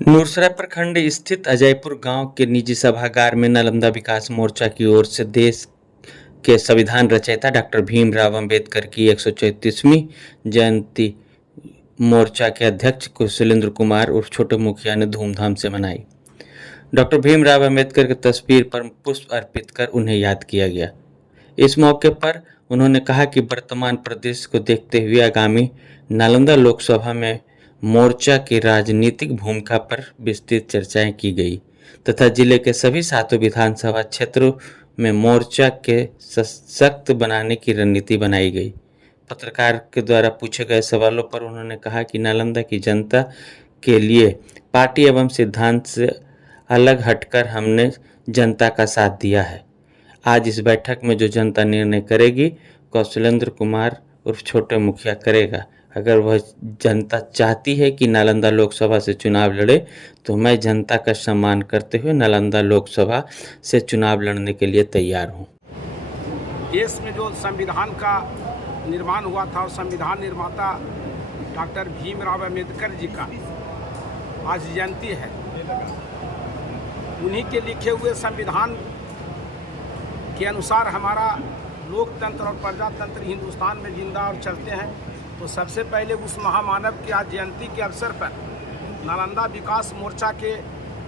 नूरसराय प्रखंड स्थित अजयपुर गांव के निजी सभागार में नालंदा विकास मोर्चा की ओर से देश के संविधान रचयिता डॉक्टर भीमराव अंबेडकर की 134वीं जयंती मोर्चा के अध्यक्ष कुशलेंद्र कुमार उर्फ छोटे मुखिया ने धूमधाम से मनाई। डॉक्टर भीमराव अंबेडकर की तस्वीर पर पुष्प अर्पित कर उन्हें याद किया गया। इस मौके पर उन्होंने कहा कि वर्तमान परिदृश्य को देखते हुए आगामी नालंदा लोकसभा में मोर्चा की राजनीतिक भूमिका पर विस्तृत चर्चाएं की गई तथा जिले के सभी 7 विधानसभा क्षेत्रों में मोर्चा के सशक्त बनाने की रणनीति बनाई गई। पत्रकार के द्वारा पूछे गए सवालों पर उन्होंने कहा कि नालंदा की जनता के लिए पार्टी एवं सिद्धांत से अलग हटकर हमने जनता का साथ दिया है। आज इस बैठक में जो जनता निर्णय करेगी कौशलेंद्र कुमार उर्फ छोटे मुखिया करेगा। अगर वह जनता चाहती है कि नालंदा लोकसभा से चुनाव लड़े तो मैं जनता का सम्मान करते हुए नालंदा लोकसभा से चुनाव लड़ने के लिए तैयार हूं। देश में जो संविधान का निर्माण हुआ था और संविधान निर्माता डॉक्टर भीमराव अंबेडकर जी का आज जयंती है। उन्हीं के लिखे हुए संविधान के अनुसार हमारा लोकतंत्र और प्रजातंत्र हिंदुस्तान में जिंदा और चलते हैं। तो सबसे पहले उस महामानव की आज जयंती के अवसर पर नालंदा विकास मोर्चा के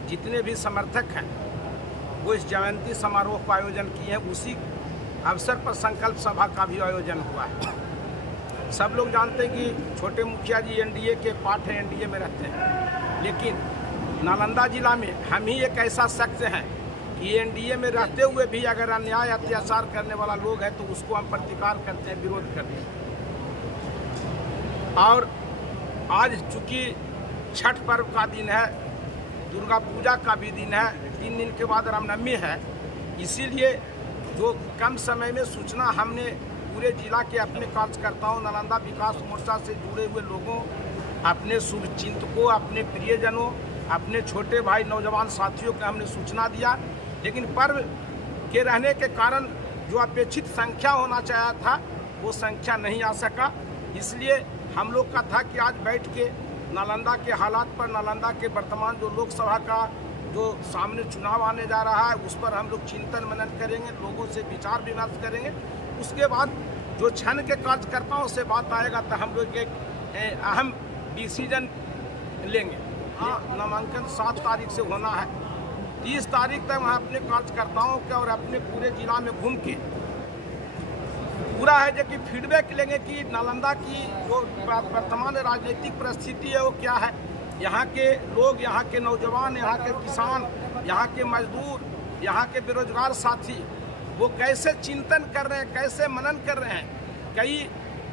जितने भी समर्थक हैं वो इस जयंती समारोह का आयोजन किए हैं। उसी अवसर पर संकल्प सभा का भी आयोजन हुआ है। सब लोग जानते हैं कि छोटे मुखिया जी एनडीए के पार्ट हैं, एनडीए में रहते हैं, लेकिन नालंदा जिला में हम ही एक ऐसा शख्स हैं कि एनडीए में रहते हुए भी अगर अन्याय अत्याचार करने वाला लोग है तो उसको हम प्रतिकार करते हैं, विरोध करते हैं। और आज चूँकि छठ पर्व का दिन है, दुर्गा पूजा का भी दिन है, 3 दिन के बाद रामनवमी है, इसीलिए जो कम समय में सूचना हमने पूरे जिला के अपने कार्यकर्ताओं, नालंदा विकास मोर्चा से जुड़े हुए लोगों, अपने शुभचिंतकों, अपने प्रियजनों, अपने छोटे भाई नौजवान साथियों को हमने सूचना दिया। लेकिन पर्व के रहने के कारण जो अपेक्षित संख्या होना चाहिए था वो संख्या नहीं आ सका। इसलिए हम लोग का था कि आज बैठ के नालंदा के हालात पर, नालंदा के वर्तमान जो लोकसभा का जो सामने चुनाव आने जा रहा है उस पर हम लोग चिंतन मनन करेंगे, लोगों से विचार विमर्श करेंगे। उसके बाद जो क्षण के कार्यकर्ताओं से बात आएगा तो हम लोग एक अहम डिसीजन लेंगे। हाँ, नामांकन 7 तारीख से होना है। 30 तारीख तक वहाँ अपने कार्यकर्ताओं के और अपने पूरे जिला में घूम के पूरा है जो कि फीडबैक लेंगे कि नालंदा की जो वर्तमान राजनीतिक परिस्थिति है वो क्या है। यहाँ के लोग, यहाँ के नौजवान, यहाँ के किसान, यहाँ के मजदूर, यहाँ के बेरोजगार साथी वो कैसे चिंतन कर रहे हैं, कैसे मनन कर रहे हैं। कई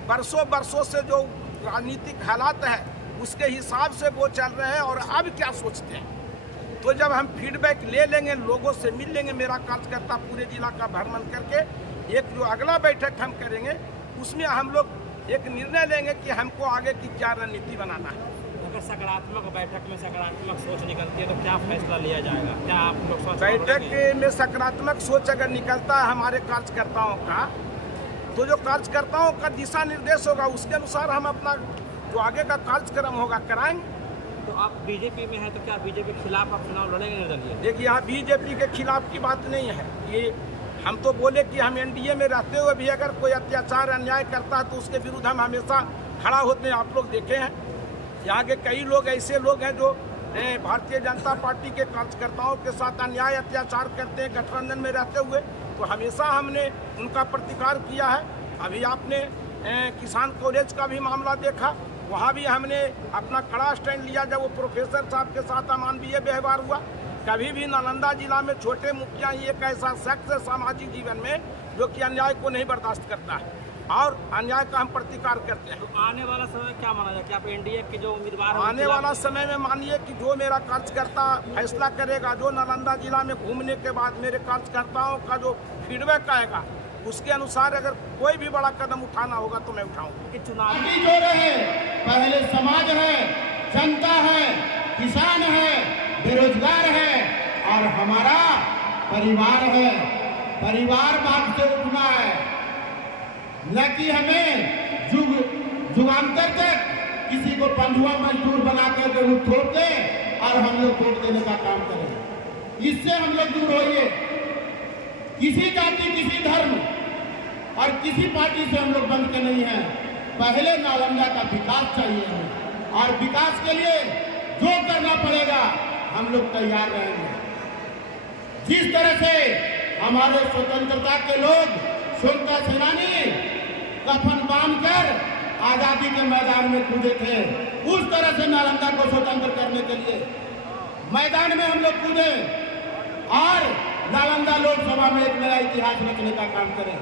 वर्षों से जो राजनीतिक हालात है उसके हिसाब से वो चल रहे हैं और अब क्या सोचते हैं। तो जब हम फीडबैक ले लेंगे, लोगों से मिल लेंगे, मेरा कार्यकर्ता पूरे जिला का भ्रमण करके एक जो अगला बैठक हम करेंगे उसमें हम लोग एक निर्णय लेंगे कि हमको आगे की क्या रणनीति बनाना है। अगर सकारात्मक बैठक में सकारात्मक सोच निकलती है तो क्या फैसला लिया जाएगा? क्या आप लोग बैठक में सकारात्मक सोच अगर निकलता है हमारे कार्यकर्ताओं का तो जो कार्यकर्ताओं का दिशा निर्देश होगा उसके अनुसार हम अपना जो आगे का कार्यक्रम होगा कराएंगे। तो आप बीजेपी में हैं तो क्या बीजेपी के खिलाफ आप चुनाव लड़ेंगे निर्दलीय? देखिए, यहाँ बीजेपी के खिलाफ की बात नहीं है। ये हम तो बोले कि हम एनडीए में रहते हुए भी अगर कोई अत्याचार अन्याय करता है तो उसके विरुद्ध हम हमेशा खड़ा होते हैं। आप लोग देखे हैं यहाँ के कई लोग ऐसे लोग हैं जो भारतीय जनता पार्टी के कार्यकर्ताओं के साथ अन्याय अत्याचार करते हैं गठबंधन में रहते हुए, तो हमेशा हमने उनका प्रतिकार किया है। अभी आपने किसान कॉलेज का भी मामला देखा, वहाँ भी हमने अपना कड़ा स्टैंड लिया जब वो प्रोफेसर साहब के साथ अमानवीय व्यवहार हुआ। कभी भी नालंदा जिला में छोटे मुखिया ही एक ऐसा शख्स है सामाजिक जीवन में जो कि अन्याय को नहीं बर्दाश्त करता है और अन्याय का हम प्रतिकार करते हैं। तो आने वाला समय क्या माना जाए कि आप एनडीए के जो उम्मीदवार हैं आने वाला समय में मानिए कि जो मेरा कार्यकर्ता फैसला करेगा, जो नालंदा जिला में घूमने के बाद मेरे कार्यकर्ताओं का जो फीडबैक आएगा उसके अनुसार अगर कोई भी बड़ा कदम उठाना होगा तो मैं उठाऊंगा। चुनाव जो रहे पहले समाज है, जनता है, किसान है, बेरोजगार है और हमारा परिवार है। परिवार बात से उठना है, न कि हमें युगांतर तक किसी को पंडुआ मजदूर बना करके वो थोप दे और हम लोग वोट देने का काम करें। इससे हम लोग दूर होइए। किसी जाति, किसी धर्म और किसी पार्टी से हम लोग बंद के नहीं हैं। पहले नालंदा का विकास चाहिए हमें, और विकास के लिए जो करना पड़ेगा हम लोग तैयार रहेंगे। जिस तरह से हमारे स्वतंत्रता के लोग, स्वतंत्रता सेनानी कफन बांधकर आजादी के मैदान में कूदे थे, उस तरह से नालंदा को स्वतंत्र करने के लिए मैदान में हम लोग कूदे और नालंदा लोकसभा में एक नया इतिहास रचने का काम करें।